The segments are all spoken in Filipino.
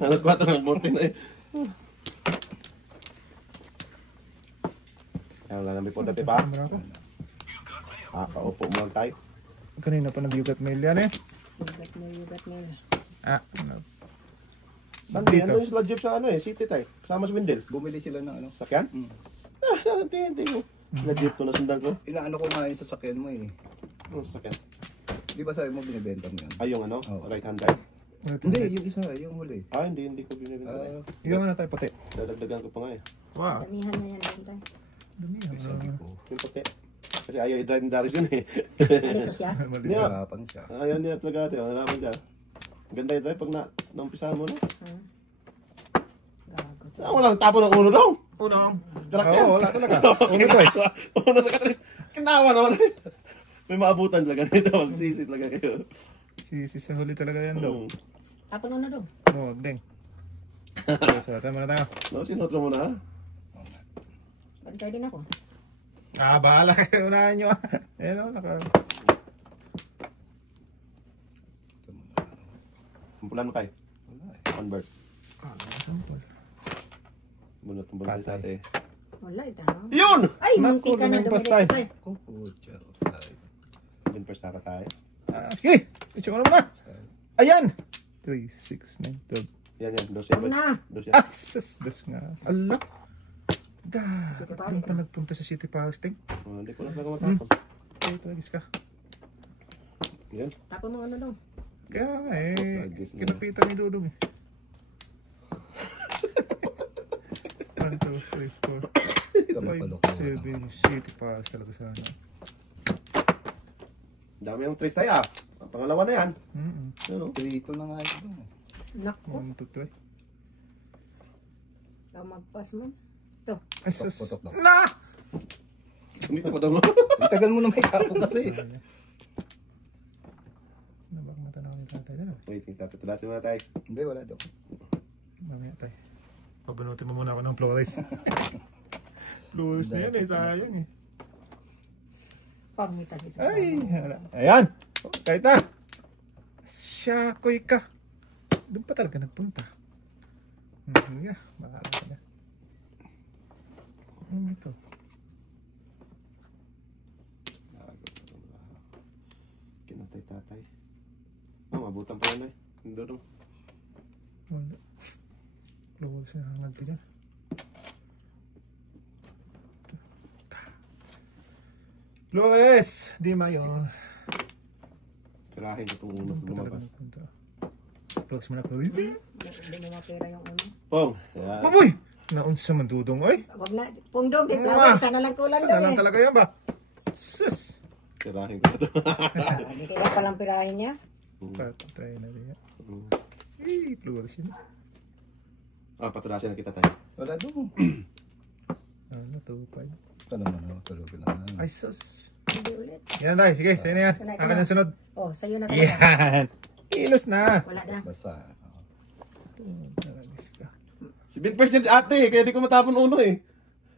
Alas 4 ng morning na eh. Kaya wala namin po dati pa. Paupo mo lang tayo. Kanina pa nag-yugat mail yan eh. Yugat mail. Ano? Sunday, ano yung sludge sa ano eh, city tayo. Kasama sa Windel. Bumili sila ng ano. Sakyan? Hindi ko. Sludge ko, nasundan ko. Inaano ko nga yung sasakyan mo eh. Ano sakyan? Di ba sabi mo binibenta mo yan? Ay, yung ano? Oo. Right hand drive. Hindi, yung isa, yung huli. Hindi ko binibenta. Yung ano tayo puti. Dadagdagan ko pa nga eh. Wow. Damihan na yan doon tayo. Yung puti. Kasi ayaw i-drive ng Darius yun eh. Ganito siya. Yeah. Harapan siya. Ayaw niya talaga ate. Harapan siya. Ganda i-drive pag naumpisahan mo na. Gago. Walang tapo ng uno daw. Uno. Karakter. Oo, wala talaga. Uno twice. Uno sa katris. Kinawa naman. May maabutan talaga nito. Magsisi talaga kayo. Si sa huli talaga yan daw. Tapon mo na doon. Oo, ding. So, tama na tayo. No, sinotro mo na ha? Bantay din ako. Bahala kayo. Unahan nyo. Ayan o, naka... Kumpulan mo kayo. Convert. Sample. Bunot ang bulong sa ate. Wala ito. Yun! Ay, munti ka na Lumpas lumilip tayo. tayo. Yun first na ka tayo. Sige! Ito ko naman na. Ayan! 3, 6, 9, 12. Yan, 12 Ano na? 12 Sas! Das nga. Allah! City Doon Palace. pa nagpunta sa City Palace, ting. Hindi ko lang talaga matapon. Ito, tagis ka. Yan. Tapon mo ano daw. Kaya nga eh. Tagis na. Kinapitan ni Dudong eh. 1, 2, 3, 4, 5, 7, City Palace talaga sana. Dami yung trace tayo ah. Ang pangalawa na yan. Ano? Dito na nga ito. Nako. 1, 2, 3. Ikaw magpas mo. Ito. Asas. Putok lang. Na! Hindi ko daw. Tagal mo na may kapo kasi. Nabak mata na kami tatay na. Wait, tatutulasin mo na tayo. Hindi, wala daw. Mamaya tayo. Pabunutin mo muna ako ng Flores. Flores na yan eh, sayang eh. Pangitan isa. Ay, hala. Ayan! Kahit na! Syakoy ka! Doon pa talaga nagpunta. Yeah, baka ka na. Ano ito? Kinatay-tatay. Mabutan pa yan eh. Hindi daw. Wala. Flores na hangad ko dyan. Flores! Di mayo. Tirahin ko itong unang lumabas. Flores mo na Flores. Hindi mo mapira yung ano. Pong! Yan. Baboy! Naunsa man dudong oy. Wag na. Pungdong, di flower. Sana lang kulang daw Sana lang eh. talaga yan ba? Sus! Tirahin ko ito. Dito lang palang pirahin niya. Patay na rin yan. Eh, Flores yun. Patulasin na kita tayo. Wala daw. Ano, 2-5. Ito naman, tulogin na. Ay, sus. Hindi ulit. Yan tayo, sige, sa'yo na yan. Akin ang sunod. Oh, sa'yo na talaga. Yan! Kilos na! Wala na. Basta. Naragis ka. Si Big First yan si ate kaya di ko matapon uno eh.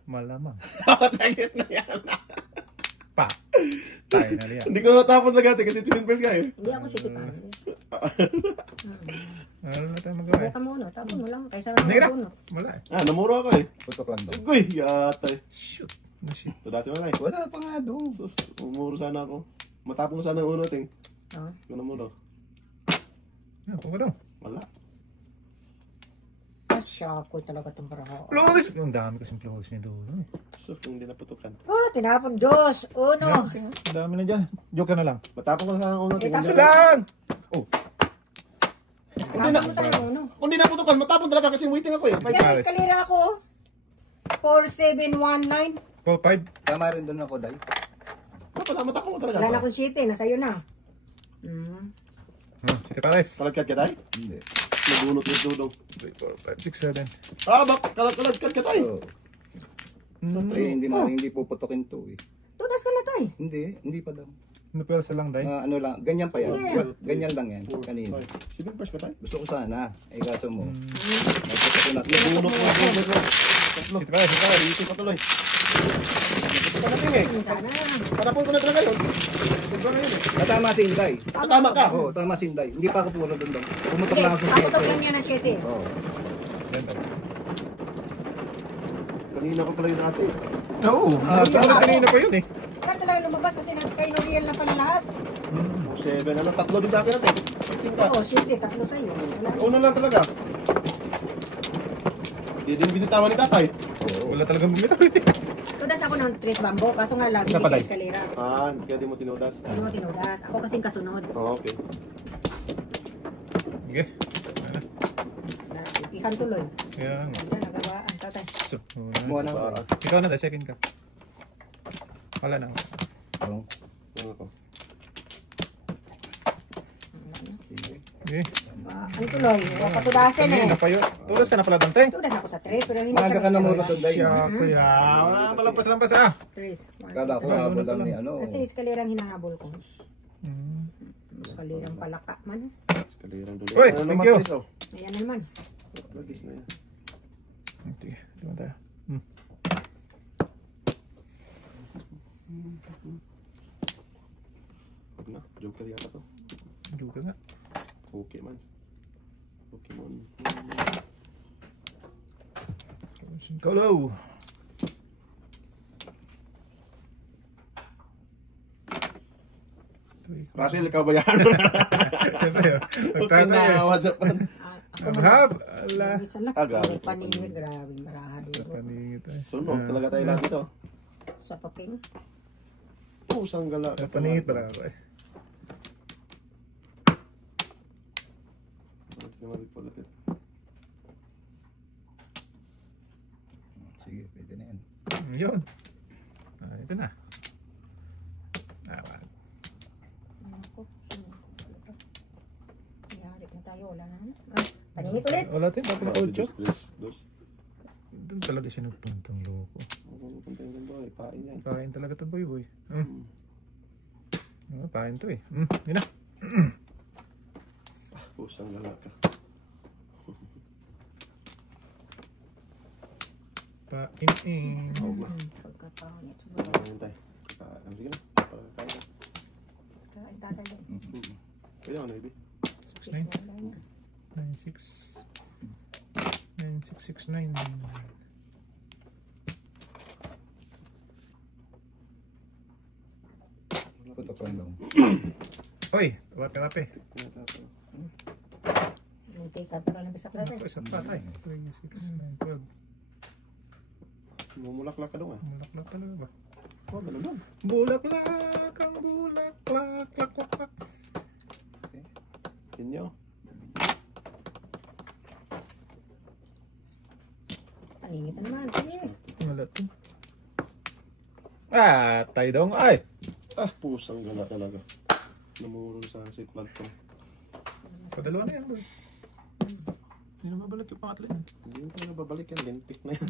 Malamang. Patagit na yan. Pa! Tayo na rin yan. Hindi ko matapon talaga ate kasi si Big First ka eh. Hindi ako City Palace. Ano na tayo magawa eh? Buka mo no. Tapon mo lang. Kaysa Hindi na! naman uno. Wala eh. Namuro ako eh. Putok lang daw. Uy, yata eh. Shoot! No shit. Tulasin mo na eh. Wala pa nga daw. Sus, umuro sana ako. Matapon sana ang uno ting. Oh. Kung namuro. Yan, pag daw. Wala. Syakoy talaga itong paraho. Flores! Ang dami kasing Flores niya doon eh. Sus, kung hindi naputukan. Oh, tinapon. Dos. Uno. Ang dami na dyan. Joke ka na lang. Matapon ko sana ang uno ting. Isa lang! Tinapon mo talaga uno. Kung hindi naputukan, matapon talaga kasi waiting ako eh. Yan, eskalera ako. 4719. 4-5. Tama rin doon ako, Day. Wala, matapon ko talaga. Wala na akong city. Nasa'yo na. City Palace. Kalagkat ka tayo? Hindi. Nabunot yung dudong. 3, 4, 5, 6, 7. Kalagkat ka tayo? Oo. Hindi puputokin to eh. Tudas ka na tayo. Hindi pa daw. Napwersa lang, Day. Ano lang, ganyan pa yan. Yeah. Ganyan lang yan. 4, Kanina. 5. Sibig brush ba tayo? Gusto ko sana. Eh, kaso mo. Hmm. Nagpapit ko na. Bunok na bunok. Tatlo. Sito ka. Dito pa tuloy. Dito pa natin eh. Sana. Parapol ko na talaga yun. Sobrang na yun eh. Tama si Inday. Tama ka. Oo, tama si Inday. Hindi pa ako puro doon daw. Pumutok Sige, lang ako sa paputok lang 7. yan ng 7. Oo. Yan, Day. Kanina ko pala yun ate. Oo. Kanina pa yun eh. Saan talaga lumabas kasi nasa kay Noriel na pala lahat. 7, ano, tatlo din sa akin ate. Tingka. Oo, 7, tatlo sa'yo. Wala. Una lang talaga. Hindi din binitawan ni tatay. Wala talagang bumitaw eh. Tudas ako ng 3 bambo, kaso nga lang, Isa hindi pa, siya Day. eskalera. Kaya di mo tinudas. Hindi mo tinudas. Ako kasing kasunod. Oh, okay. Sige. Ikan tuloy. Kaya nga. Ganda, nagawa ang tatay. So, Buwan na ako. ikaw na, Day. Second ka. Wala na. Oo. Ano ko? Sige. Sige. Ano tuloy? Huwag patudasin eh. Kanina pa yun. Tulas ka na pala, Dante. Tudas ako sa 3, pero hindi Maaga ka na muro doon, Day. Siya, kuya. Wala palampas-lampas ah. 3. Kala ko habol lang ni ano. Kasi eskalera ang hinahabol ko. Hmm. Eskalera palaka man. Kalirang dulo. Uy, Ano thank naman, you. Chris, oh? Ayan na naman. Lagis na yan. Sige. Diba tayo? Hmm. Wag na. Joker yata to. Juga nga. Pokemon. Pokemon. Go low. Russell, ikaw ba yan? Siyempre, magtatay. Pinawa Japan. Ako Ang man. hab. Ala. Isa lang. Grabe. Paningin, grabe. Marahado. Paningit tayo. Sunog talaga tayo lahat dito. Sa paping. Pusang gala. Paningit pala ako eh. Sige, pwede na yan. Yun. Ah, ito na. Ah, wag. Ako. Yari na tayo. Wala na. Paningit ulit. Wala tayo. Dapat na old joke. Dos. Doon talaga siya nagpuntang loko. Ang punta yung ganda eh. Pain yan. Pain talaga ito boy boy. Pain to eh. Yun na. Pusang gala ka. Pain. Oo ba? Pagkapangit. Ayun tayo. Sige na. Para kain na. Kain tatay din. Pwede ako na, baby. 96 9669. Putok lang daw. Hoy, kape. Hindi ka pa lang sa Ano tatay. po isa pa tay? 3, 6, 9, 12. Mumulaklak ka doon ah. Bulaklak talaga ba? Oh, ganun lang. Bulaklak ang bulaklak. Klak, klak, klak. Inyo. Paningit na naman. Sige. Wala to. Ah, tayo dong. Ay! Ah, pusang gala talaga. Namurol sa siklag to. Sa dalawa na yan boy. Hindi na mabalik yung pangatlo yan. Hindi mo talaga babalik yan. Lentik na yan.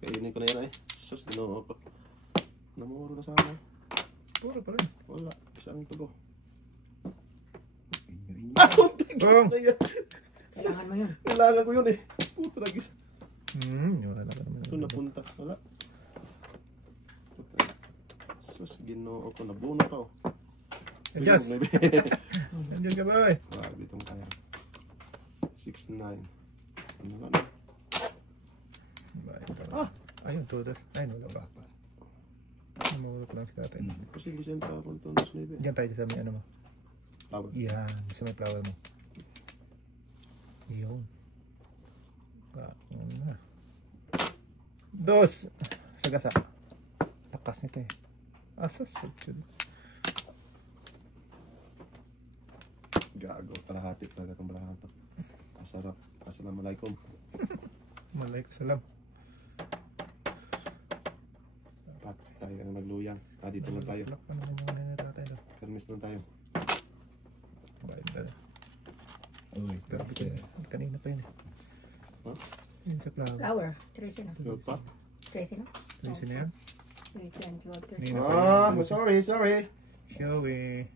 Kainin ko na yan eh. Sus, ginoo ko. Namuro na sana. Puro pa rin. Wala. Isang tulo. Inyo. Ah, kunti. Oh. Na yan. Kailangan mo yun. Kailangan ko yun eh. Puta lagi. Wala na naman. Ito napunta. Wala. Sus, ginoo ko. Nabuno ka oh. Adjust. Maybe. Nandiyan ka boy. Grabe itong kaya. 6-9. Ano nga na? Ah! Ayun, tudas. Ayun, wala pa. Namulot lang sa atin. Posible siya yung tapon ito. Mas maybe. Diyan tayo sa may ano mo. Tawag. Yan, sa may flower mo. Yun. Yun na. Dos! Sagasa. Lakas nito eh. Asas. Gago. Kalahati talaga itong balahan to. Masarap. Assalamualaikum. Malay ko salam. Pat. Tayo ang nagluyang. Ah, dito lang tayo. Lock pa naman muna na tatay. Kermis lang tayo. Bayad tayo. Uy, Grabe ko yun. Kanina pa yun eh. Huh? Yun sa flower. Flower. 13 na. Ikaw pa? 13 na. Ayusin na yan. Wait yan, Joker. Kanina pa Ah, yun. sorry. Joey.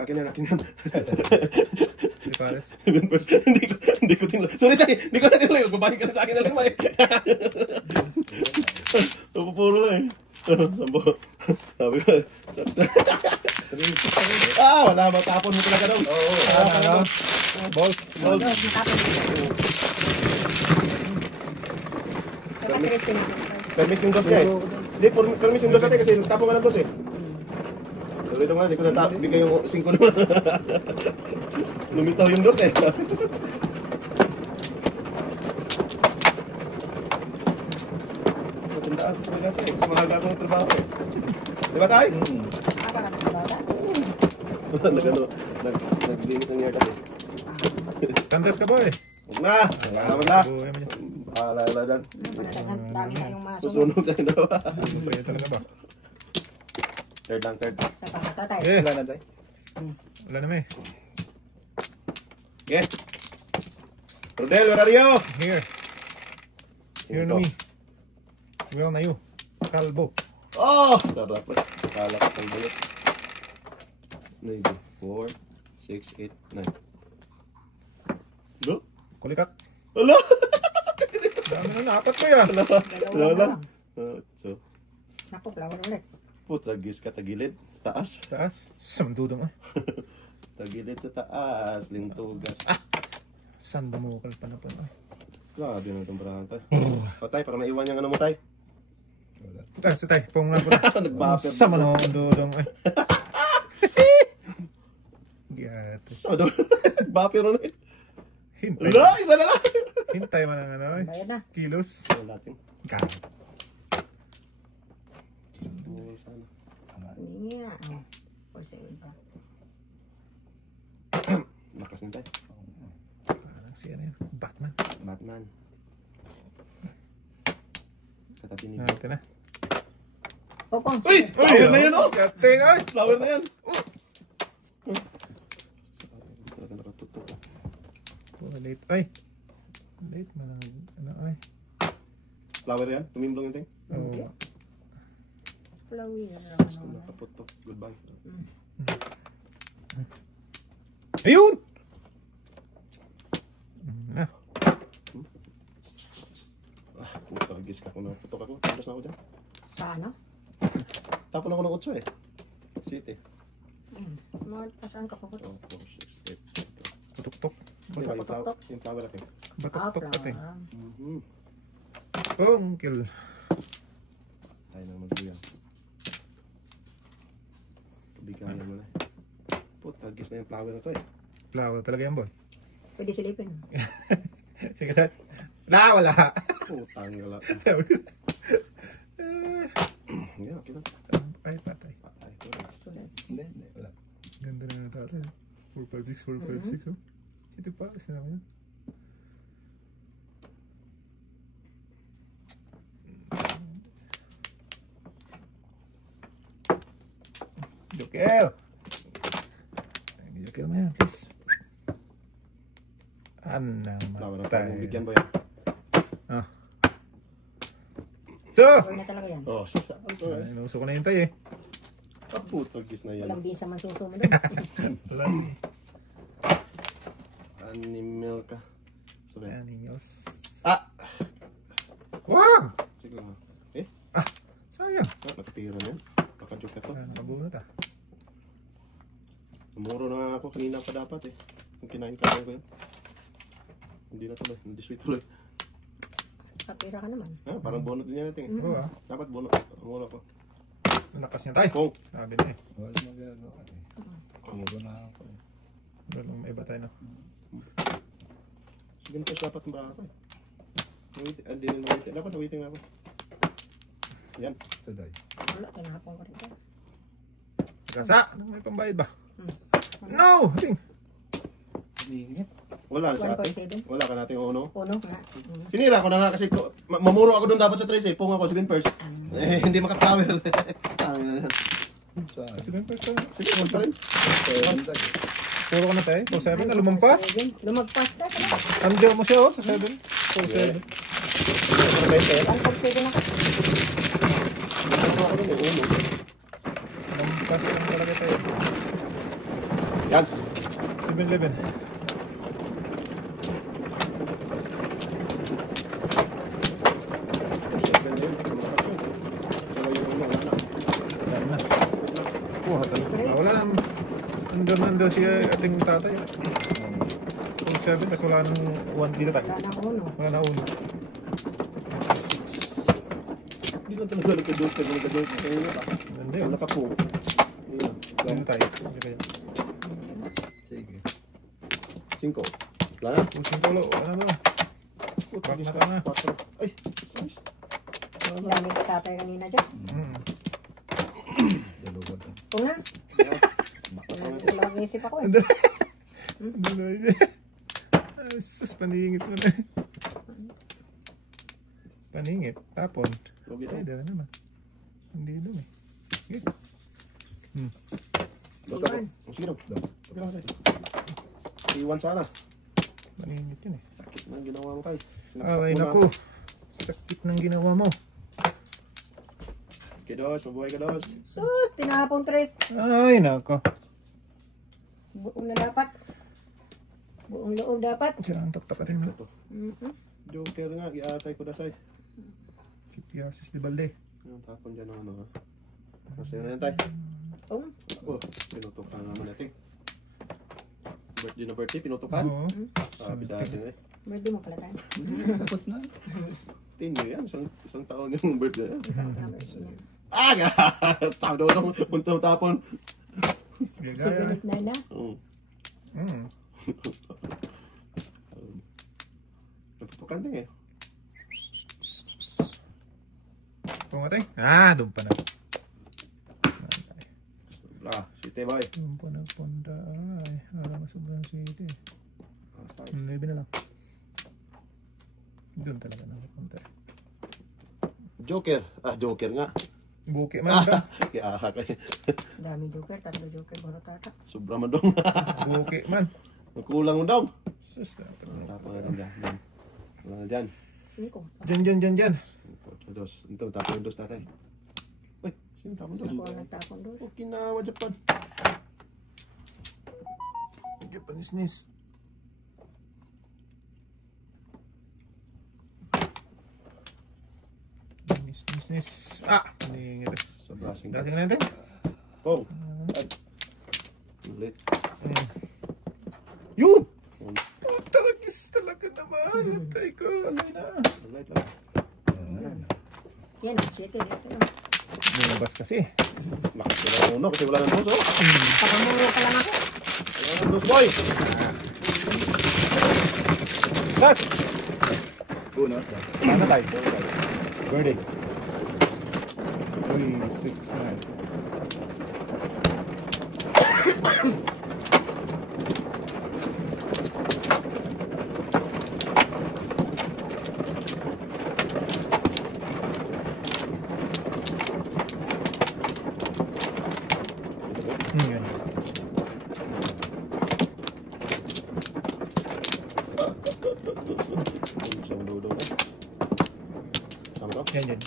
Akin yan, akin yan. Si Pares. Hindi ko tinlo. Sorry tayo, hindi ko na tinlo. Babalik ka na sa akin na lang, May. Pupuro lang eh. Sambo. Sabi ko. Wala. Matapon mo talaga daw. Oo. Ano? Balls. Tapos, matapos. Dapat resting. Permis yung dos niya eh. Hindi, permis yung dos natin kasi tapon ka ng dos eh. Sorry naman, hindi ko bigay yung 5 naman. Lumitaw yung dos eh. Matandaan ko talaga ito eh. Mas mahal akong trabaho eh. Di ba tayo? Aka ka na sa bata. Naglinis ng haircut eh. Kandas ka boy. Huwag na! Salamat na! Buhay mo niya. Bahala dyan. Dami tayong masunod. Susunog tayo daw. Masaya talaga ba? Third lang, third. Sa pangkatatay. Eh, Wala na tayo. wala na may. Okay. Rodel, where are you? Here. Here na me. Well na you. Kalbo. Oh! Sarap eh. Kala ko pang bulot. 9, 4, 6, 8, 9. Go? Kulikak. Wala! Dami na napat ko yan. Dalawa Wala. lang. So, Naku, flower ulit. putragis ka tagilid. Taas. Taas. Samdudong ah. Tagilid sa taas. Lintugas. Saan bumukal pa na po? Grabe na itong barahan tayo. Patay, para maiwan yung ano mo tayo. Wala. Sa tayo. Pong nga po na. Nag-buffer. Sama na ako dudong ay. Gato. So, buffer na eh. Hintay. Wala, isa na lang. Hintay mo ng ano ay. Bayad na. Kilos. Wala natin. Gato. Sana. Hindi nga. Oh. 4-7 pa. Lakas nyo tayo. Parang siya na yun. Batman. Batman. Katabi ni Natin na. Popong. Uy! Flower na yan oh! Gating ay. Flower na yan! Talaga nakatutok ah. Late. Ay. Late mo lang. Ano ay. Flower yan? Tumimblong yung ting? Oh. Flower. So, nakaputok. Goodbye. Ayun! Na. Putragis ka kung nakaputok ako. Tapos na ako dyan. Sa ano? Tapon ako ng 8 eh. City. North, saan ka puputok? 4, 6, 8. Tutok-tok. Yung flower natin. Batok-tok ating. Mhm. Pongkil. Tayo na magbigang. Pabigayan mo na. Putragis na yung flower na to eh. Flower talaga yan boy. Pwede silipin. Sige tayo. Wala. Putang wala. Yan, okay lang. Ay, patay. Patay. Hindi, wala. Ganda na nga tayo. 4, 5, 6, 4, 5, 6. Oh. Ito pa. Isa naman yun. Jokel! Jokel mo yan, please. Anang Flower na matay. tayo. Bigyan ba yan? So! Flower na talaga yan. Oh, sisa. Inuso ko na yun tayo eh. Putragis na yan. Walang bisa man suso mo doon. Animal ka. Sorry. Animals. Ah! Wow! Sige mo. Sayang. Nakatira na yan. Nakajoke ka to. Nakabunot ah. Namuro na nga ako. Kanina pa dapat eh. Kung kinain ka ko yan. Hindi na tuloy. Hindi sweet tuloy. Kapira ka naman. Parang bonot din yan natin eh. Oo ah. Dapat bonot. Namuro ko. Lakas niya tayo. Kung. Sabi na eh. Wala magagawa eh. Puro na ako eh. Wala may iba tayo na. Sige na tayo dapat mabaka ko eh. Hindi na waiting. Dapat waiting na ako. Yan. Ito tayo. Wala, tinahapon ko rin ka. Gasa! Ano may pambayad ba? No! Ting! Lingit. Wala na sa atin. 1.7. Wala ka natin uno. Puno nga. Pinira ko na nga kasi mamuro ako doon dapat sa trace eh. Pung ako, sige first. Eh, hindi makaplower. Saan? Sige pa ito. Sige, pa rin. Seven tayo. Puro ka na tayo. 4-7 na lumampas. Lumagpas na. Andiyan mo siya oh sa 7. 4-7. 1.7 na. ako rin yung uno. Lampas lang talaga tayo. Yan. 7-11. Yan na. Wala lang. Nandun si ating tatay. Kung 7, kasi wala nang 1 dito tayo. Wala na ako, no? Wala na uno. Hindi lang talaga nagka-joker. Ganda yun. Wala ka po. Ganda tayo. Hindi kayo. Sige. 5. Wala na? Pusing tulo. Ano ba? Pak na ka na. Ay, nice. Ang dami ka tatay kanina dyan. Dalawa to. Kung na. Wala akong isip ako eh. Ano ba yun? Sus, paningit mo na. Paningit. Tapon. Lugi Ay, na. dala naman. Hindi doon eh. Sige. Lugi na. Ang sino? Iwan sana. Paningit yun eh. Sakit na ang ginawa mo kay. Ay, naku. Sakit ng ginawa mo. Okay, Dos. Mabuhay ka, Dos. Sus, tinapong tres. Ay, naku. Buong na dapat. Buong loob dapat. Siya ang taktapatin mo. Ito. Mhm. Joker nga. Giatay ko dasay. Kitiasis de Balde. Yung tapon dyan ang ano ha. Masaya na yan tay. Oh, Oh, pinutukan naman natin. Birthday na birthday, pinutukan. Oo. Sabi sa atin eh. birthday mo pala tayo. Tapos na. Tinyo yan, isang taon yung birthday. Birthday na. Ah! Tao daw nung puntang tapon. Gagaya. 7-8-9 na. Naputukan din eh. Pumatay? Ah, doon pa na. Sobra, site boy. Doon pa nagpunta. Ay, alam mo sobrang sweet eh. 9 na lang. Doon talaga nakapunta. Joker. Ah, Joker nga. Buki man ka. Kaya kay Dami joker, 3 joker, baro tata. sobra man dong. Buki man. Kulang mo dong. Sus, tapos. Tapon na rin dyan. Wala na dyan. 5. Dyan. Dos. Ito, tapon yung dos tatay. Uy, sino tapon dos? Ako ang nagtapon dos. Okinawa, Japan. Japanisnis. Nis. Ah! Paningit. Sobra sing. Dasing na natin. Pong. Ay. Ulit. Yun! Talagis talaga naman. Hintay ko. Alay na. Ulit lang. Yan, 7. Yan sa'yo. Lumabas kasi. Lakas ko lang uno kasi wala ng dos, oh. Pakamulo pa lang ako. Wala ng dos, boy. Shot! Uno. Sana tayo. Birdie. 3, 6, 9. Yan. Isang dudong na. Sama to? Yan.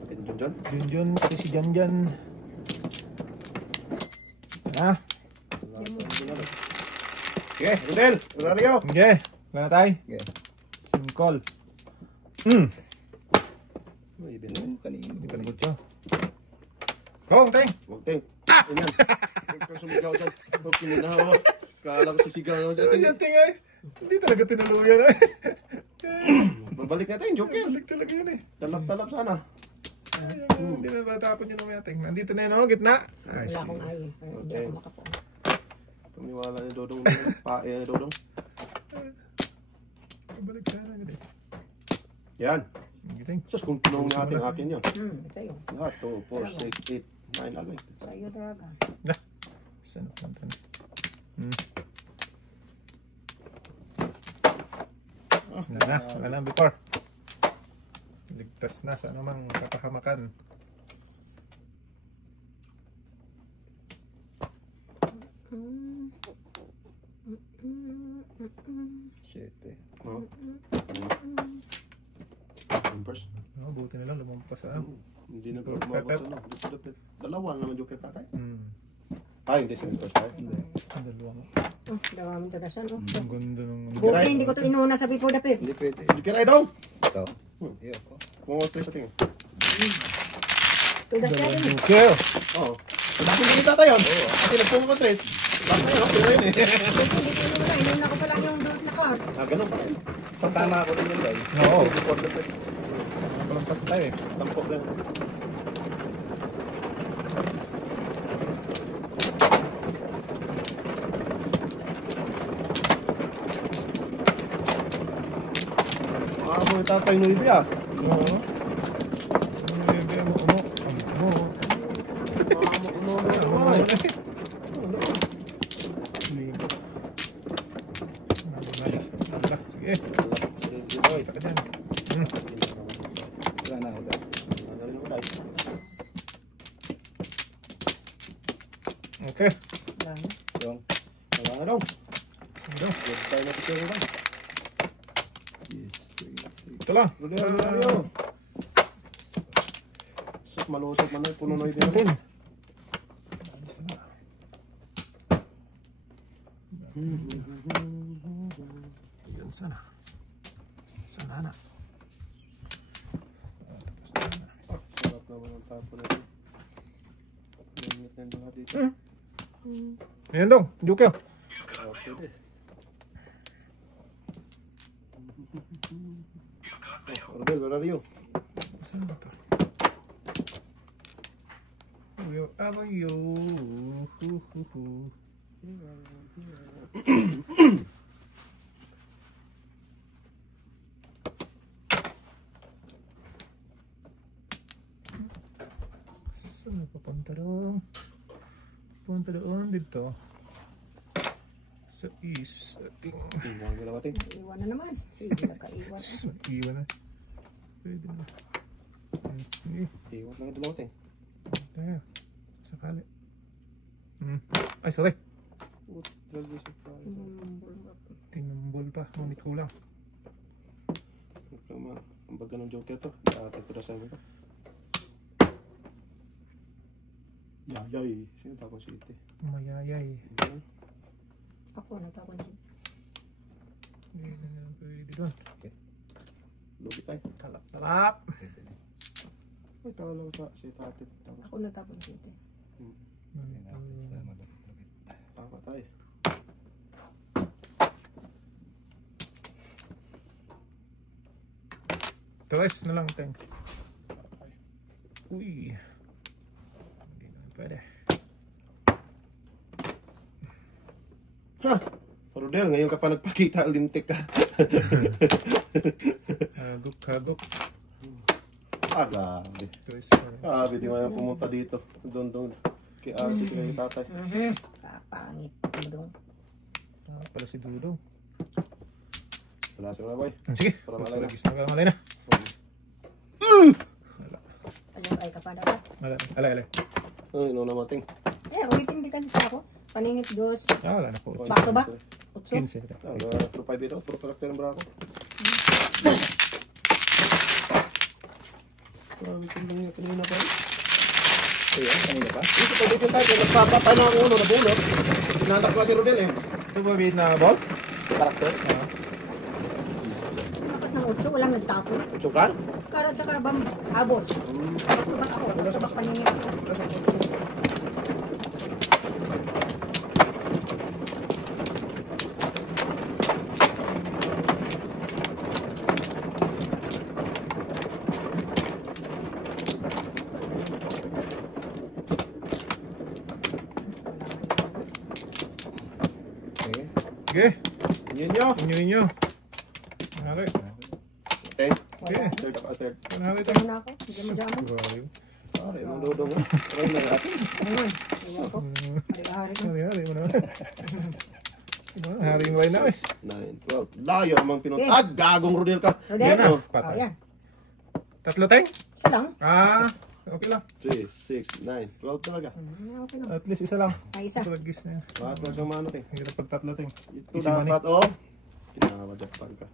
Atin dyan. Junjun, pati si Janjan. Ah, Sige, Rudel. Rosario. okay. Wala na tayo. Okay. Simcol. May bilhin. Kanina. Hindi pa nagutyo. Go, teng! Huwag ting. Yan. Huwag kang sumigaw dyan. Huwag kininawa. Kala ko sisigaw naman sa atin. Yan, ting ay. Hindi talaga tinuluyan ay. Babalik natin, Joker. Balik talaga yun eh. Talap-talap sana. Hindi na ba tapon yun umaya, ting? Nandito na yun, oh, gitna. Ay, Wala akong ay. Hindi Okay. ako makapo. Tumiwala ni Dodong. Pae ni Dodong. balik sana. Yan. Giting. Sus, kung tinong natin akin yan. Sa'yo. Lahat, 2, 4, 6, 8, 9, agad. Sa'yo talaga. Saan ako nandun? Wala na before. Ligtas na sa anumang kapahamakan. Siyete. Oh. Numbers. No, buti nila lumampas ah. Hindi na umabot sa ano. Dalawa naman joker tatay. Hmm. Ay, hindi siya first time. Hindi. Ang dalawa mo. Dawami to na siya, no? Ang ganda ng... Buti, hindi ko to inuna sa before the fifth. Hindi pwede. Joker ay daw. Ito. Iyo ko. Kumawas tayo sa tingin. To the Dalawang seven. joker. Oo. Bakit hindi tatay yun? Kasi nagpunga ko tres. Bakit yun? Pero yun eh. Hindi ko inuna. Inuna ko pa lang yung dos na card. Ah, ganun pa rin. Isang tama ako rin yun, guys. Oo. Before the first. Palampas tayo eh. Tampok lang. Ah, mo tatay mo ito ah. Oo. Wala na ako dahil. Okay. Yung. Wala na daw. Good tayo na ito lang. Ito lang. Rodeo. Sus, malusog man na. Puno na ito. Yan sana. Sana na. Sarap naman ang tapo na ito. Limit na yung lahat dito. Ayan dong. Joker. Ah, pwede. Rodel, Rodeo. Saan ba ito? Where are you? Saan papunta doon? Punta doon dito. Sa east. Ating. Iwan ko lang ating. Iwan na naman. Sige, nakaiwan. Iwan na. Pwede na. Okay. Iwan lang ito lang ating. Tayo. Sakali. Ay, sorry. Tinumbol pa. Ngunit kulang. Ang baga ng joker to. Atag ko na sa amin. Yayay. Sino tapos si ite? Mayayay. Ako, natapon siya. Hindi na lang pwede doon. Lugi tayo. Talap, talap. Ay, tawa lang sa si tate. Ako natapon siya. Tawa tayo. Tres na lang teng. Uy. Hindi na pwede. Ha! Rodel, ngayon ka pa nagpakita, lintik ka. Hagok, hagok. Ah, grabe. Tres. Grabe, di mo na pumunta dito. Doon. Kay Ate, kay tatay. Kapangit mo dong. Pala si Dudong. Wala siya na, boy. Sige. Para malay na. Lagis na ka malay na. Alam ay kapada ka. Alay. Ay, no naman ting. Ulitin di ka sa ako. Paningit dos. Wala na po. Back to back. Utso. 15. Ah, pro 5 dito, pro karakter ng brako. Grabe kung lang kanina pa. Kaya, kanina pa? Ito pa dito tayo, nagpapata na ako uno, nabulot. Tinanak ko si Rodel eh. Ito ba bit na balls? Karakter? Tapos ng utso, walang nagtapon. Utsukan? Karat sa karabang abot. Back to back ako. Back to back paningit. Sige. Inyo. Inyo. Nangyari. Teng. Okay. Third ako, third. Nangyari ito. Ito muna ako. Hindi mo dyan. Grabe. Pare, mga dodong. Try na natin. Ayun. Ayun ko. Hari-hari ko. Hari-hari mo naman. Haring wine na eh. 9, 12. Layo naman pinuntad. Gagong Rodel ka. Rodel? Yan na. Oh, Patay. yan. Tatlo teng? Isa lang. Okay lang. 3, 6, 9, 12 talaga. Okay lang. At least isa lang. Ay, isa. Lagis na yan. Lahat na siyang mano, Teng. Hirap pag tatlo teng. Ito Easy money. dapat, oh. Kinawa, Japan ka.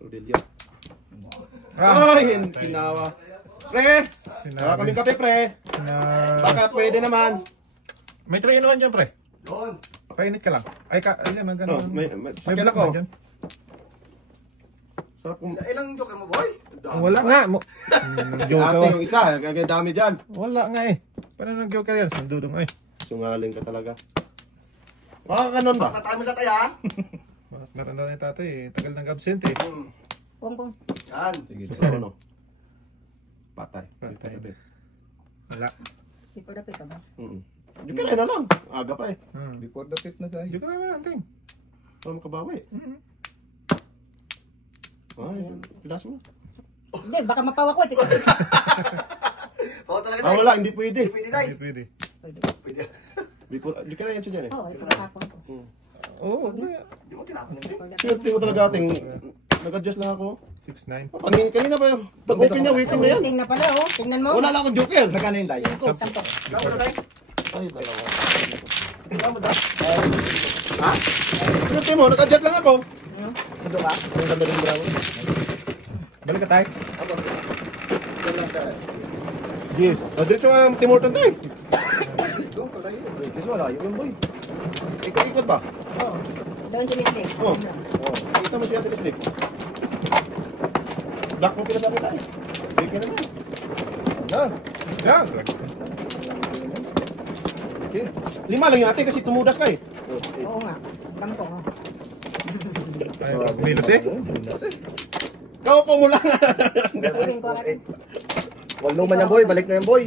Rodel yan. Ah! Ay, kinawa. Pre! Sinabi. Wala kaming kape, pre. Baka pwede naman. May 3-in-1 dyan, pre. Doon. Painit ka lang. Ay, ayan, ang Oh, ganda. may sakyan black ako. na dyan. Sarap kung Ilang joker mo, boy? Wala nga. Joker. ate yung isa, kaya dami dyan. Wala nga eh. Paano nag-joker yan? Sandudong ay. Sungaling ka talaga. Makakanon ba? Matahan mo sa tayo, ha? Matanda na yung tatay eh. Tagal nang absent eh. Pong. Yan. Sige, so ano? Patay. Patay. Wala. Before the pick ba? Di ka na lang. Aga pa eh. Before the fifth na tayo. Joker naman ang ting. Para makabawi. Ay, pilas mo. Hindi, baka mapawa ko. Oo, talaga Ah, tayo. wala, hindi pwede. Pwede tayo. Hindi pwede. Pwede. Di ka na yan siya dyan eh. Oo, ito nakapon ko. Oo, wag na. Di mo tinapon yun. Swerte mo talaga ating nag-adjust lang ako. 6-9. Kanina pa yung pag-open niya, waiting na yan. Waiting na pala, oh. Tingnan mo. Wala lang akong joker. Magkano yun tayo? Sampo. Kamo na tayo. Ay, dalawa. Kamo na. Ha? Swerte mo, nag-adjust lang ako. Ito ka? Ang ganda rin brown. Balik ka tayo. Abo. Doon lang tayo. Yes. Diretso nga ang Tim Horton tayo. Doon pala yun. Kasi wala yun, boy. Ikot-ikot ba? Oo. Doon si Mr. Oo. Kita mo si Ate Leslie. Black mo pinasabi tayo. Bigyan ka naman. Yan. Yan. Okay. 5 lang yung ate kasi tumudas ka eh. Oo nga. Alam ko, oh. Ay, minus eh. Kaupo mo lang. Gawin ko agad. Wag naman yan, boy. Balik na yan, boy.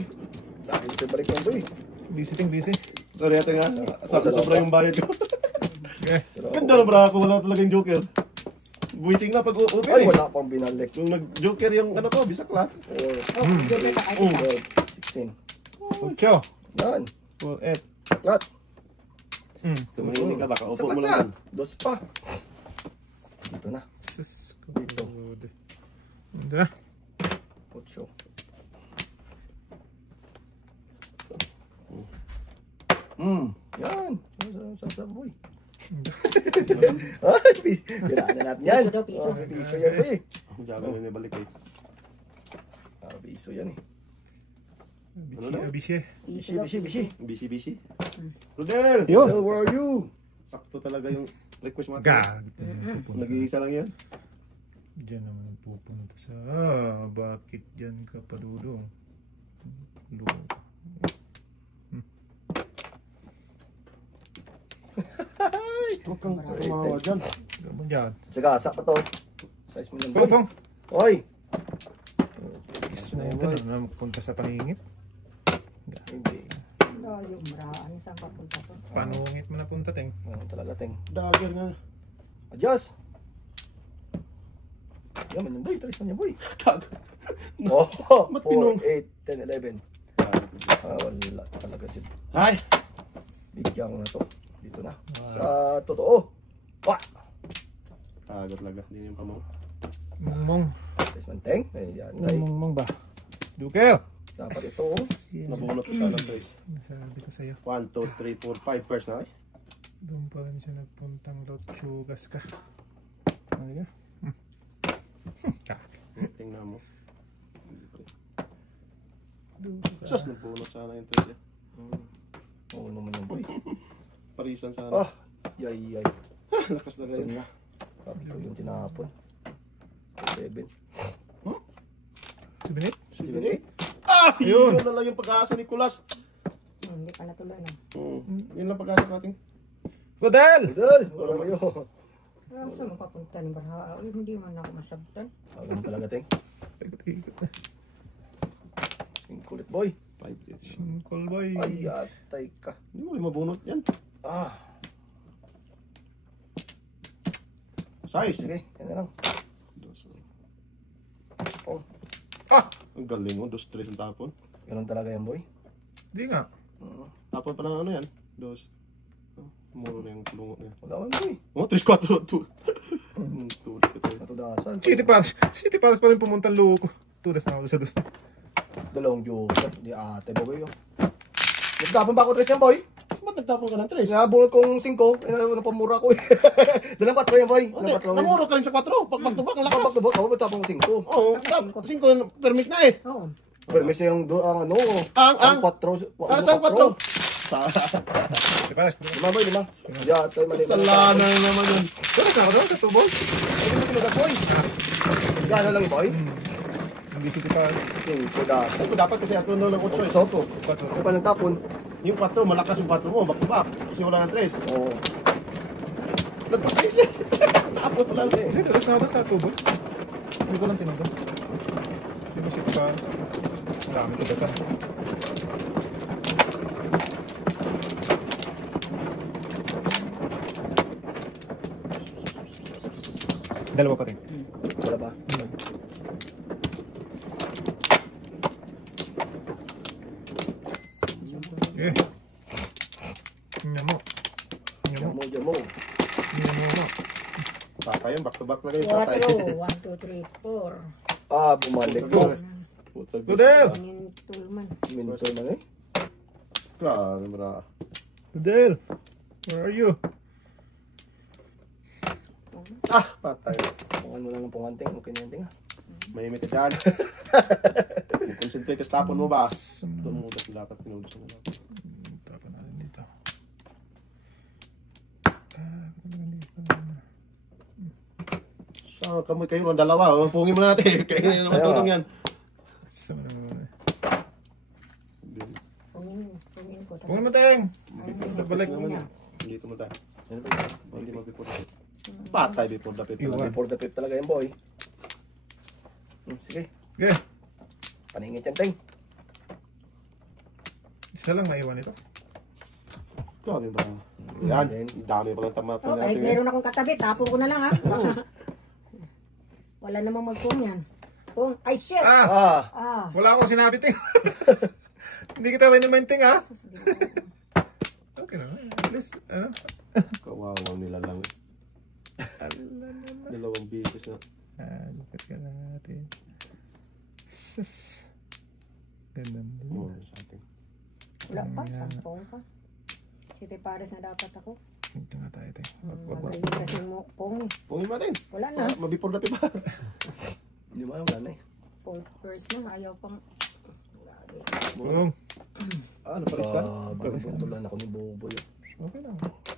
Dahil ito balik na yan, boy. Busy ting busy. Sorry ate nga. Sobra yung bayad ko. Okay. Ganda na bra ako. Wala talaga yung joker. Buiting na pag-open Ay, eh. wala pang binalik. Yung nag-joker yung ano ko, bisak lang. Oh, joker ka kayo. 16. 8. Yan. 4, 8. Saklat. Tumahimik ka, baka upo mo Saklat lang yan. na. Dos pa. Dito na. Sus. Dito. Ito na. 8. Yan. Sa boy. Ay, piraan na natin yan. Piso daw, piso. Piso yan, boy. Ako dyan ka na balik eh. Piso yan eh. Ano na? Busy. Bishi, bishi, bishi. Busy. Rodel! Yun. Hello, where are you? Sakto talaga yung request mo. Gag. Nag-iisa lang yan. Diyan naman pupunta sa... bakit dyan ka padudong? Huwag kang tumawa dyan. Gaman dyan. Sagasa pa to. Size mo lang, boy. Pong. Oy! Gusto na yun na magpunta sa paningit. Hindi. Layo, maraan. Saan pa punta to? Panungit mo na punta, Teng. Talaga, ting. Dagger nga. Adjust. Yan man yung boy. Trace man yung boy. Oh, Ba't 4, pinung- 8, 10, 11. Wala talaga dyan. Ay! Bigyan ko na to. Dito na. Sa totoo. Wah! Tagot talaga. Hindi yung pamo. Mong. Trace man, ting. Ayan, tay. Mong ba? Dukel! Dapat ito. Oh. Nabunot ko sa lang guys. Sabi ko sa'yo. 1, 2, 3, 4, 5 first na eh. Doon pa rin siya nagpuntang Lotsugas ka. Ano yun? Tingnan mo. Sus, nabunot sana yung trade eh. Oo naman yung boy. Parisan sana. Ah! Yay, yay. Lakas na Ito kayo. na. Sabi ko yung tinapon. 7. 7-8? 7, 8. Ah! Yun. Yun na lang yung pag-aasa ni Kulas. Hindi pa natuloy na. Yun lang pag-aasa natin. Rodel! Idol! Wala kayo. Saan mo papunta ni Barha? Hindi man ako masabtan. Alam talaga, ting. Ikot-ikot na. Yung kulit, boy. 5, 8. Singkol boy. Ay, atay ka. Hindi mo rin mabunot yan. Ah! Size. Sige, yan na lang. Oh, Ah! Ang galing mo. 2, 3 ang tapon. ganun talaga yan, boy. Di nga. Tapon pa lang ano yan. 2. Muro na yung lungo niya. Wala man, boy. Oh, 3, 4, 2. Tulit ko tayo. Natudasan. City Palace pa rin pumuntang loko. Tudas na ako sa dos. Dalawang joker. Di ate, boy. Nagtapon ba ako 3 yan, boy? Ba't nagtapon ka ng 3? Nabunod kong 5. Napamura ko eh. Dalang 4 yan, boy. Dalang 4 yan. Namuro ka rin sa 4. Pag back to back, ang lakas. Kapag nabot ako, matapon ko 5. Oo, 5 permis na eh. Oo. Permis na yung ano. Ang 4. Saan 4? Diba? Lima boy, lima. Yeah, tayo mali. Salana naman yun. Pero na ako doon, ito boy. Hindi mo kinugat boy. Gano'n lang boy? Hindi siya pa. Kuda. Ito dapat kasi ato ng 8 eh. Soto. Ito pa ng tapon. Yung 4, malakas yung 4 mo, back to back. Kasi wala ng 3. Oo. Nagpapis eh. Tapos wala na eh. Hindi, alas na ako sa 2 boy. Hindi ko lang tinanggap. Hindi mo siya pa. Marami ko basa. Dalawa pa rin. Wala ba? Eh. Nyamo. Nyamo. Jamo. Nyamo. Papa yun, back to back na kayo. Patay. 4. 1, 2, 3, 4. Ah, bumalik ko. Tudel! Tulman. Minto man eh. Grabe, bra. Tudel! Where are you? Ah, patay. Pungan mo lang ng punganting. Okay na yan ting. Mahimik ka dyan. Concentrate ka sa tapon mo ba? Tumudas na dapat tinulog sa mga. Tapon natin dito. So, kamoy kayo ng dalawa. Pungin mo natin. Kainin naman tulong yan. Sama naman. Pungin ko. Huwag naman tayong! Balik. Hindi ito mo tayo. Hindi mo before dapit. Patay before dapit. Iwan. Before the pit talaga yan boy. Sige. Okay. Paningit yan ting. Isa lang naiwan ito. Grabe ba? Yan. Dami pa lang tama po Oh, kahit natin. meron akong katabi, tapo ko na lang ha. Wala namang magpung yan. Pung, ay shit! Ah! Ah. Wala akong sinabi, ting. Hindi kita rinimenting, ha? Okay na. At least, ano? Kawawang nila lang. Dalawang bisis na. Look ka natin. Sus. Ganun. Oh, something. Wala pa, sampung pa. City Paris na dapat ako. Ito nga tayo, ting. Magaling kasi mo, pung. Pungin mo natin. Wala na. Mabipor dapit pa. Hindi mo alam na eh. First na, ayaw pang... Bulong. Ano pa rin saan? Tulan ako ni Bobo yun. Okay lang.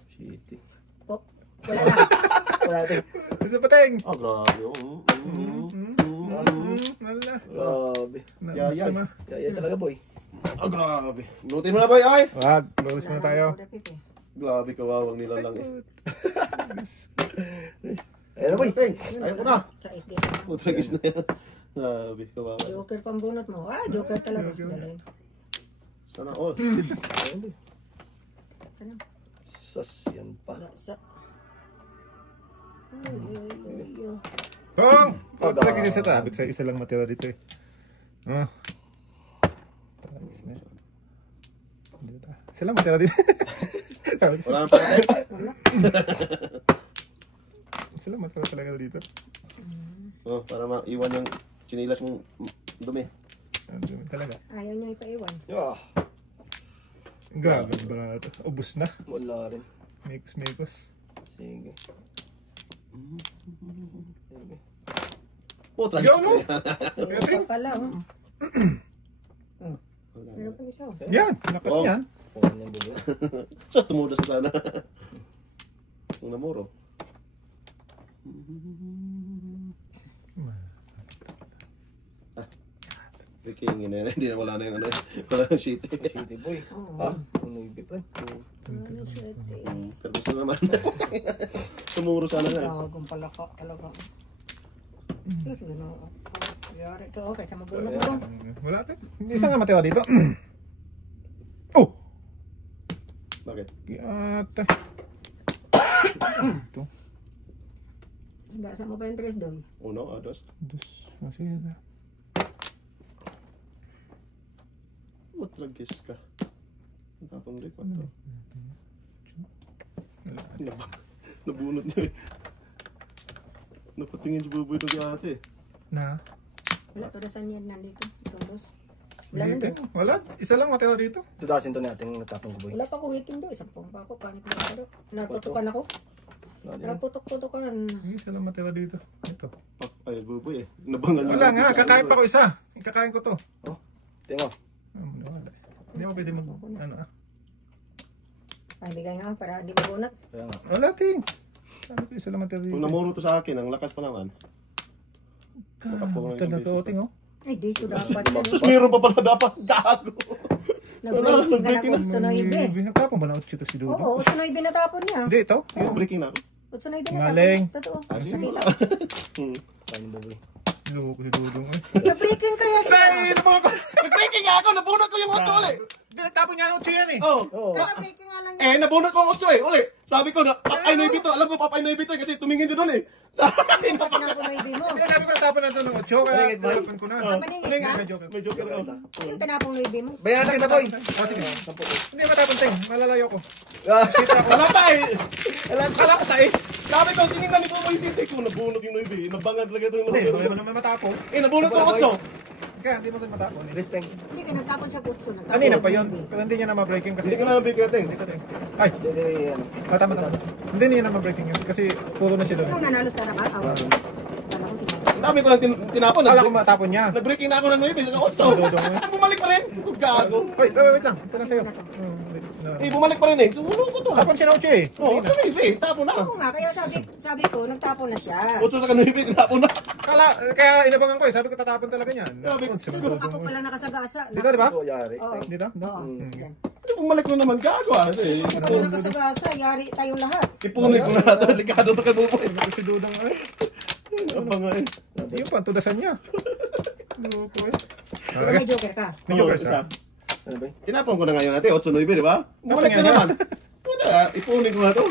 Shit. Pop. Wala na. Wala ting. Isa pa, ting. Oh, grabe. Wala. Grabe. Sama. Yaya talaga boy. Oh, grabe. Lutin mo na ba, ay? Wag. Lulis muna tayo. Grabe, kawawang nila lang eh. Ayan na boy. Ayaw ko na. Sa SD. Putragis na yan. Grabe, kawawang. Joker pang bunot mo. Ah, Joker talaga. Galing. Sana all. Ayan boy. Ano? Sas yan pa. Sa... Ay. Pong! Lagi siya sa tabit. Isa lang matira dito eh. Ah. Tapos na. Isa lang matira dito. Wala na pa tayo. Isa lang matira talaga dito. Oh, para maiwan yung chinilas mong dumi. Talaga. Ayaw niya ipaiwan. Yeah. Grabe ba ito? Ubus na. Wala rin. Mekos. Sige. Sige. Putragis Ikaw mo! na Ayaw pa pala. yan. Meron pang isa. Yan! Lakas Oh. yan. Pungan yung bubo. Sus, tumudas na sana. Kung namuro. Kikingin na yan. Hindi na wala na yung ano. Wala na shit. City boy. Ha? Ano yung biplan? Pero gusto naman. Tumuro sana nga. Dragong palaka talaga. Sus, gano'n. Yari ito. Okay, sa magunod mo. Wala pa. Isa nga matira dito. Oh! Bakit? Yata. Ito. Basa mo pa yung tres doon. Uno, dos. Dos. Masih na. Putragis ka. Ang tapang rin. Nabunot niya eh. Napatingin si Buboy ito sa ate. Na? Wala, to saan yan nandito? Itong boss. Wala na Dito? dos. Wala. Isa lang matira dito. Tudasin to natin natapong ko boy. Wala pa akong waiting doon. Isang pong pa ako. Panik na ako. Natutukan ako. Naputok-putokan. Isa lang matira dito. Ito. Ay, Buboy eh. Nabangan Wala nga. Kakain pa ko isa. Kakain ko to. Tingnan mo. Hindi mo pwede mag... Ano ah. Ay, bigay nga para di mabunot. Kaya nga. Wala ting. Sabi ko isa lang material. Kung namuro to sa akin, ang lakas pa naman. Ito na to, ting oh. Ay, dito dapat. Sus, meron pa pala dapat. Gago. Nag-breaking ka na kung 8-9. Natapon ba na 8 to si Dodo? Oo, 8-9 natapon niya. Hindi, ito. Yung breaking na ako. 8-9 Ngaling. natapon. Totoo. Ah, sige. Nakita. Kain yung baboy. Loko si Dudong eh. Nag-breaking kaya siya. Say, ano mga ko? Nag-breaking nga ako, nabunot ko yung 8 ulit. Hindi, natapon niya ng 8 yan eh. Oh. Oo. Nag-breaking nga lang niya. Eh, nabunot ko ang 8 eh. Uli, sabi ko na, papay na ibito. Alam mo, papay na ibito kasi tumingin siya doon eh. Tinapunoy din mo. Hindi, sabi ko natapon na ito ng 8, kaya natapon ko na. Maningit ka? May joker ako. Yung tinapunoy din mo. Bayaran kita, boy. Oh, sige. Hindi matapon, ting. Malalayo ko. Halata eh. Kala ko sa is. Sabi ko, tinignan ni Boboy City ko, nabunot yung 9. Nabangad talaga ito yung Hindi, numero. hindi mo naman matapon. Eh, nabunot ko ang 8. Kaya hindi mo rin matapon. Resting. Hindi ka nagtapon siya kutso. Kanina pa yun. Pero hindi niya na ma-breaking kasi. Hindi ko na nabigay natin. Ay, Hindi, ano. tama. Hindi niya na ma-breaking yun. Kasi puro na siya doon. Sino nanalo sa nakaw? Kala ko si Mike. Ang dami ko lang tinapon. Kala ko matapon niya. Nag-breaking na ako ng 9. Sa 8. Bumalik pa rin. Gago. Wait lang. Ito na sa'yo. Eh, bumalik pa rin eh. Sumunod ko to. Tapon siya na 8 eh. Oo, ito na eh. Tapon na. Oo nga, kaya sabi ko, nagtapon na siya. 8 sa kanina, tinapon na. Kaya inabangan ko eh. Sabi ko tatapon talaga niyan. Sabi ko, Ako pala nakasagasa. Dito, di ba? Ito, yari. Oo. Dito? Oo. Yan. Bumalik ko naman gago ah. Eh, Ako nakasagasa, yari tayong lahat. ipunin ko na ito. Ligado to kay Buboy. Ito si Dudong eh. Abang nga eh. Yung pantudasan niya. Loko eh. Pero may joker ka. May jokers isa. ha? Ano ba? Tinapon ko na ngayon natin. 8-9, di ba? Bumalik nga na niya. naman. Puta, ipunin ko na to.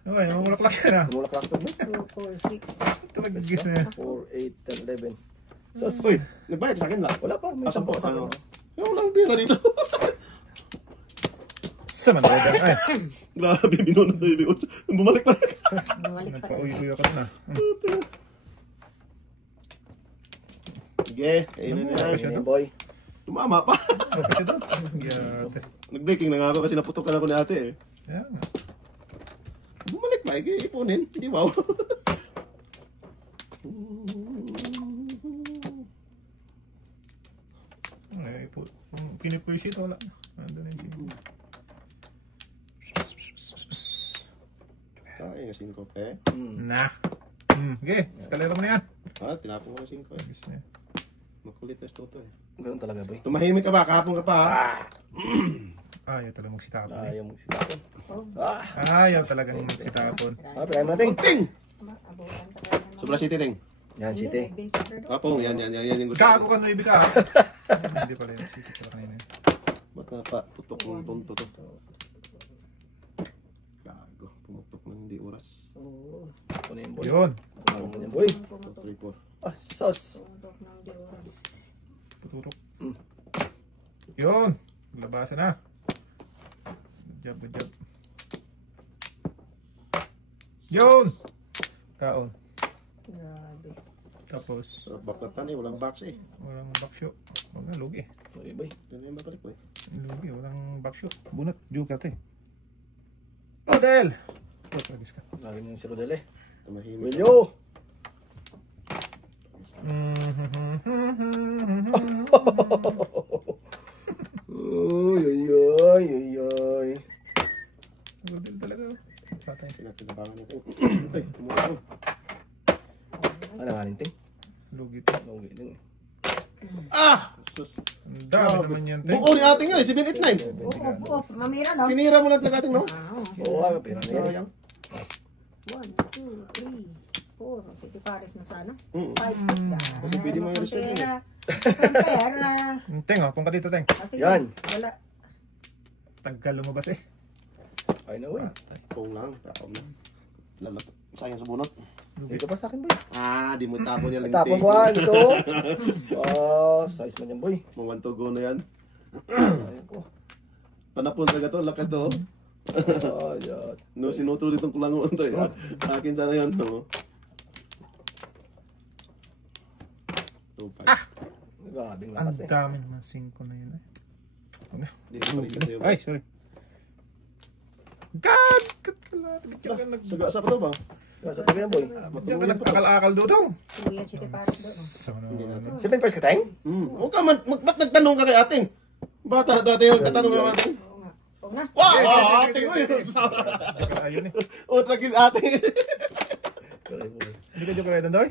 Okay, mamulaklak ka na. Mulaklak to, boy. 2, 4, 6. Talagigis na yan. 4, 8, 10, 11. Sus, uy, nagbayad sa akin lang. Wala pa. May Asan po? sampo sa Ano? akin. Yung lang pila dito. Sa Manila. Ay, Grabe, binunod na yun. Bumalik pa rin. Bumalik pa rin. nagpa-uy-uy ako na. Sige, kainin na Kasi yan. Ano, boy? Tumama pa. Oh, kasi doon. Yate. Nag-breaking na nga ako kasi naputokan ako ni ate eh. Yan. Bumalik pa, ipunin. Hindi wow. Ay, pinipuisit wala. Andun na yung Kaya, 5 pe. na. Okay, eskalera mo na yan. Ah, tinapon ko yung 5 eh. Agis na yan. Makulit na ito eh. Ganun talaga, boy. Tumahimik ka ba? Kahapon ka pa ha? Ayaw talaga magsitapon. eh. Ayaw magsitapon. Ayaw talaga magsitapon. Pagkain mo natin. Ting! Abutan ka tayo ng Sobra City, Ting. Yan, city. Kapong, yan yung gusto Gago ko. ka na ibig ka. Hindi pala yun. Sisip pala kanina. Ba't na pa? Putok ng tonto to. Gago. Pumutok ng hindi oras. Oo. Ano yung boy? Yun. Ano mo yan, boy? 2, 3, 4. Ah, sos. Pumutok ng Dioras. Tuturok. Yun. Labasan na. Good job. Yun. Kaon. Grabe. Tapos, Sarap baklatan eh. Walang box eh. walang backshoot. Huwag na, lugi. Okay, boy. Ito na yung bakalik ko eh. Lugi, walang backshoot. Bunot, joker to eh. Odel! Oh, tragis ka. Lagi niyo si Rodel eh. Tumahimik. Wilyo! Uy, uy, uy, uy, uy. Odel talaga. Patay. Pinapinabangan nito. Ay, tumutok. Ano nga ninting? Lugi to. Okay din. Ah! Sus. Ang dami naman yan. Tay. Buo ni ating nga eh. 789. Oo, mamira no? Tinira mo lang talaga ating no? Oo, ah, pera na yan. Sayang. 1, 2, 3, 4. City Paris na sana. Mm. 5, 6 ka. Kasi pwede mo yung reserve yun Pera. Teng, oh, punta dito, Teng. Sige. Yan. Wala. Tagkal lumabas eh. Ay na, boy. Kung lang. Tapos na. Lalat. Sayang sa bunot. Dito pa sa akin, boy. Ah, di mo tapon yan. Tapon ko ito. Ah, size man yan, boy. Mamantogo na yan. Ayun ko. Panapon talaga to. Lakas to. Ah, yan. No, sinutro ditong kulangon to eh. Akin sana yan. No? Grabing Ang lakas eh. dami naman 5 na yun eh. Hindi ko palitan sa'yo. Ay, sorry. God! Kat ka lang. Diyan ka nag... Saga sa pa ba? Sa tagay boy. Diyan ka nagkakal-akal dodong. Kuya, City Paris doon. So, no. 7 first ka tayong? Huwag ka man, ba't nagtanong ka kay ating? Bata dati yung katanong naman ating. Oo nga. Oo na. Wow, ating mo yun. Ayun eh. O, tragis ating. Hindi ka dyan kaya doon,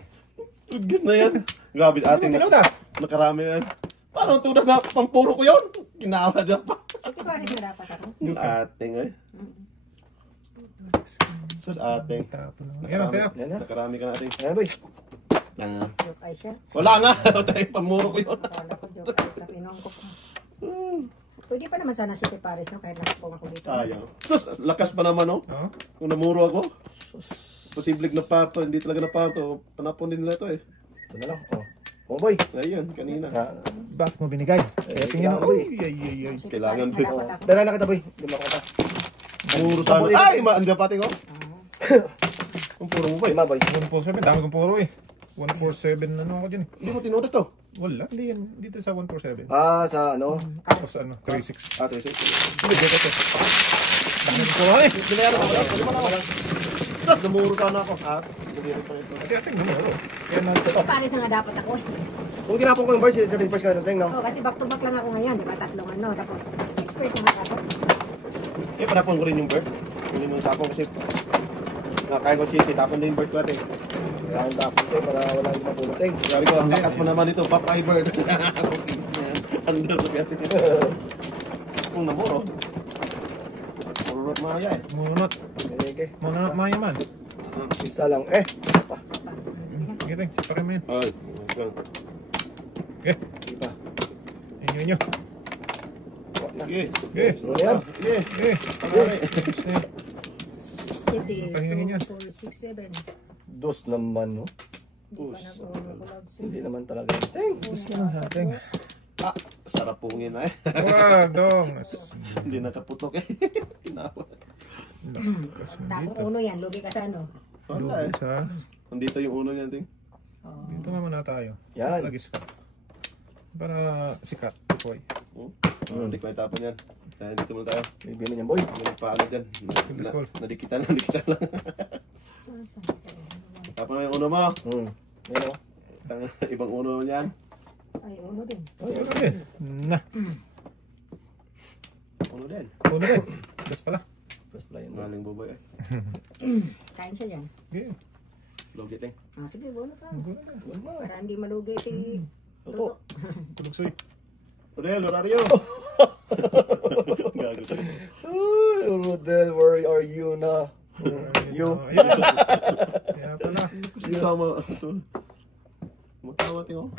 Tugis na yan. Grabe ating. Tinudas. Nakarami na yan. Paano tudas na pampuro ko yun? Ginawa dyan pa. City Paris na dapat ako. Yung ating eh. Sus ating. Ayan ang sayo. Yan na. Nakarami ka na ating. Yan boy. Nga. Joke ay siya. Wala nga. Tayo pamuro ko yun. Akala ko joke ay kapinom ko pa. Pwede pa naman sana City Paris, no? Kahit nakapong ako dito. Sayang. Sus, lakas pa naman oh. Oo. Kung namuro ako. Posibleng na parto, hindi talaga na parto. Panapon din nila ito eh. Ito na lang. Oh boy. Ayun, kanina. Bakit mo binigay? Eh, Tingnan mo. boy. Ay. City Kailangan Paris na dapat ako. Dala na kita boy. Lima ko kita. Puro sana. Ay, maanda pati ko. Ang puro mo ba eh? Lima boy. 147, dami kong puro eh. 147 ano ako dyan eh. Hindi mo tinudas to. Wala, hindi yan. Dito sa 147. Sa ano? Tapos ano, 36. Ate, sige. Hindi, dito to. Dami kong puro eh. Binayaran ako. Pwede mo na. Sus, namuro sana ako. At, bumiro pa ito. Kasi ating numero. Yan ang City Paris na nga dapat ako. Kung tinapon ko yung boy, 7 first ka na tayong no? Oo, kasi back to back lang ako ngayon, di ba? Tatlong ano. Tapos 6 first na ako. Eh, panapon ko rin yung bird. Hindi mo tapon kasi nakakain ko cheesy. Tapon din yung bird ko natin. Kailangan tapon tayo para wala yung mapuluteng. Sabi ko, ang lakas mo naman ito. Papay bird. Under ko natin. Kung namuro. Puro rat maya eh. Munot. Okay. Munot mayaman. Isa lang. Sige, ting. Siparin mo yun. Ay. Okay. Iba. Inyo. Sige. Okay. Ano yan? Sige. Okay. Pangari. City, Pahingin yan. 4, 6, 7. Dos naman no? Di ba nag-ulag Hindi naman talaga. Teng. Gusto lang sa ating. Ah, sarap pungin na eh. Wow, dong. Hindi nakaputok eh. Ginawa. Lakas mo Tapong dito. uno yan, lugi ka sa ano. Wala eh. Sa... Nandito yung uno niyan, ting. Dito nga muna tayo. Yan. Lagis ka. Para sikat. Boy. Hindi ko itapon yan. Kaya dito muna tayo. Bibili niyan boy. Hindi nagpaano dyan. Discall. Nadikitan lang. Tapon na yung uno mo. Yan o. Ibang uno niyan. Ay, uno din. Uno din. Na. Uno din. Uno din. Das pala. First play yan. Maling buboy eh. Kain siya dyan. Okay. Logi, ting. Sige, bono ka. Para hindi malugi si Toto. Tulog soy. Rodel, Lorario. Gago tayo. Rodel, where are you na? You. Ayan. Kaya pala. Dito mo. Matawa, ting oh.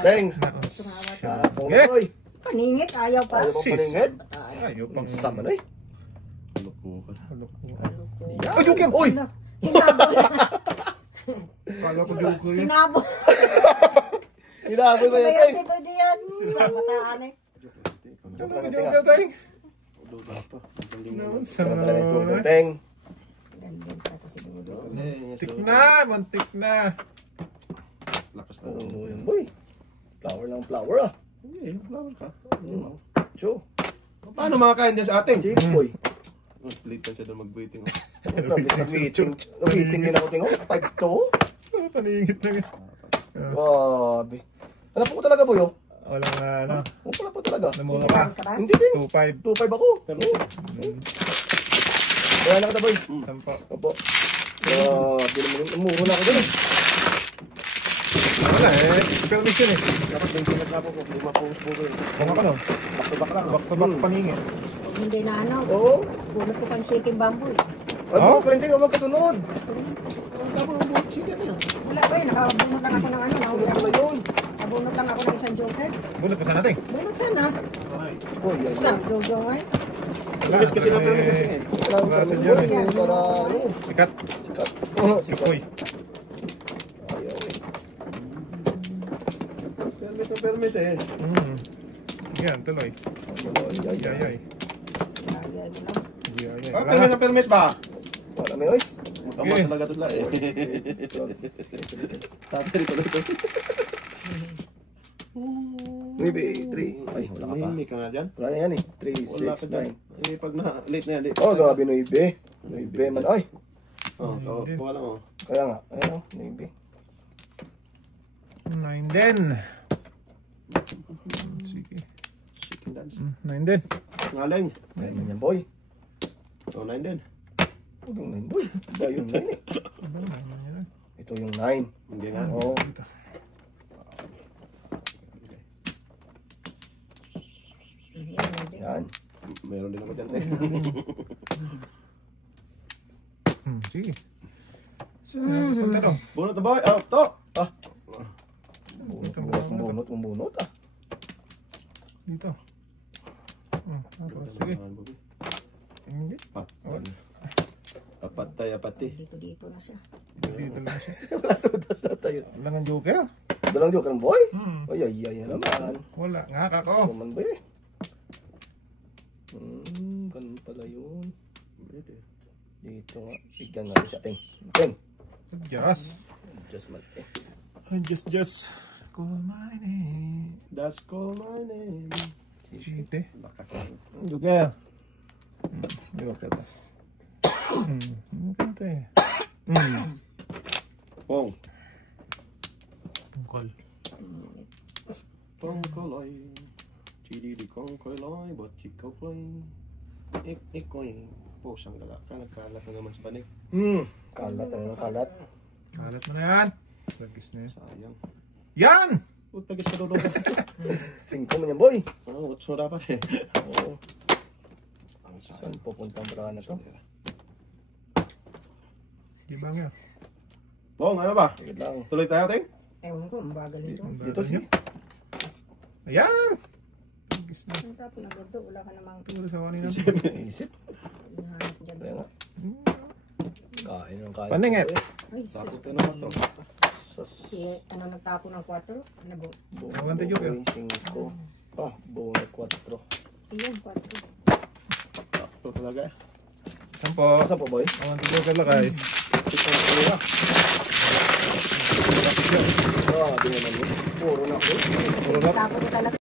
Teng. tumawat. Tapong Eh. boy. Paningit, ayaw pa. Ayaw pa Sis. paningit. Ayaw pang... Sama na eh. Lukuhan. Ay, yung kem. Uy! Hinabol. Kala ko joker yun. Hinabol. Hinahabol ba yan, Kaya Teng? pwede yan. Mataan eh. Kala ko joker tayo. Duda pa. Sama Talaga na yung na. Teng. Gandun pa ito si Dudo. Mantik na. Mantik na. Lakas na. Oo, yun, boy. Flower lang flower ah. Hindi, flower ka. Cho. Paano makakain dyan sa ating? Sige, boy. Late na siya doon mag-waiting. Nag-meeting din ako, Teng. 5-2. Paningit na. Grabe. Hanap ko talaga, boy, oh. Walang ano. Wala po talaga. Namula ka. Ka ba? Hindi din. 2-5. 2-5 ako. Kaya na kita, boy. Sampa. Opo. Grabe naman. Umuro na ako dun eh. Wala eh. Permission eh. Dapat din sinaglapo ko. Lima pong po eh. Kung ako no. Back to back lang. Back to back paningit. Pag hindi na ano, Oo. bunot ko pang shaking bamboo eh. At Oh? mo ko rin din, huwag kasunod. Ang tabo ng buhok siya na yun. Wala ba eh, nakabunot lang ako ng ano, nahuli Sunod ako. na yun. Nabunot lang ako ng isang joker. Bunot pa sa natin. Bunot sana. Boy, yan. Isang jojo nga eh. Permis kasi na permis natin eh. Kailangan Wala sa sa boy. dyan Para ano. Sikat. Sikat. Sikoy. Ayaw eh. Permis na permis eh. Yan, tuloy. Ay. Yayay. Lagay ko lang. Yayay. Ah, permis na permis ba? Wala may oy. Magkama talaga ito lang eh. Tatay pala ito. Maybe 3. Ay, wala ka pa. May ka nga dyan. Wala na yan eh. 3, Wala ka 6, dyan. 9. Eh, pag na-late na yan. Oh, grabe, 9. 9 man. Ay, Oh, kuha lang oh. kaya nga. Ayun, 9. 9 din. Sige. Chicken dance. 9 din. Ngaling. 9 man yan, boy. Oh, 9 din. Huwag yung 9, boy. Ba yung 9 eh. Aba, 9 man yan. Ito yung 9. Hindi nga. Oo. Yan. Meron din ako dyan. Sige. So, punta daw. Bunot na boy. Oh, to. Ah. Bunot ah. Dito. Sige. Hindi. Apatay. Dito na siya. Dito lang siya. Wala to, das na tayo. Wala ng joker. Dalang joke ng boy? Hmm. Ay, naman. Wala. Nga kako. Naman ba eh? Ganun pala yun. Dito nga. Bigyan nga siya, ting. Ting. Just. Just mal eh. Just. Call my name. That's call my name. Chite. Baka Joker. Joker ba? Kanta eh. Pong. Call. Pong koloy. Chidi kong koloy. Botchik koloy. Ikoy. Po, siyang lalaka. Nagkalat na naman sa panig. Kalat ano, kalat. Kalat mo na yan. Lagis na yan. Sayang. Yan! Tagis ka doon. 5 man yan, boy. Oh, 8 dapat eh. Oo. Ang Saan pupunta ang braha na to? Di ba nga? Bong, ano ba? Wait lang. Tuloy tayo, ting? Ewan ko, ang bagal nito. Dito siya. Ayan! Lagis na. Ang tapo na ganito, wala ka namang Siguro sa kanina. Isip. hinahanap dyan. Kaya nga. Kain ng kain. Paningit. Ay, Tapos sus. ka naman to. Si, ano nagtapo ng 4? Ano ba? Awante joke yun. 5. Ah, buo na 4. Iyan, 4. Sakto talaga. Sampo. Asa po, boy? Awante joke lakay. Ito ang tuloy na. Ah, di naman yun. Puro na, boy. Puro na. Tapo ko talaga.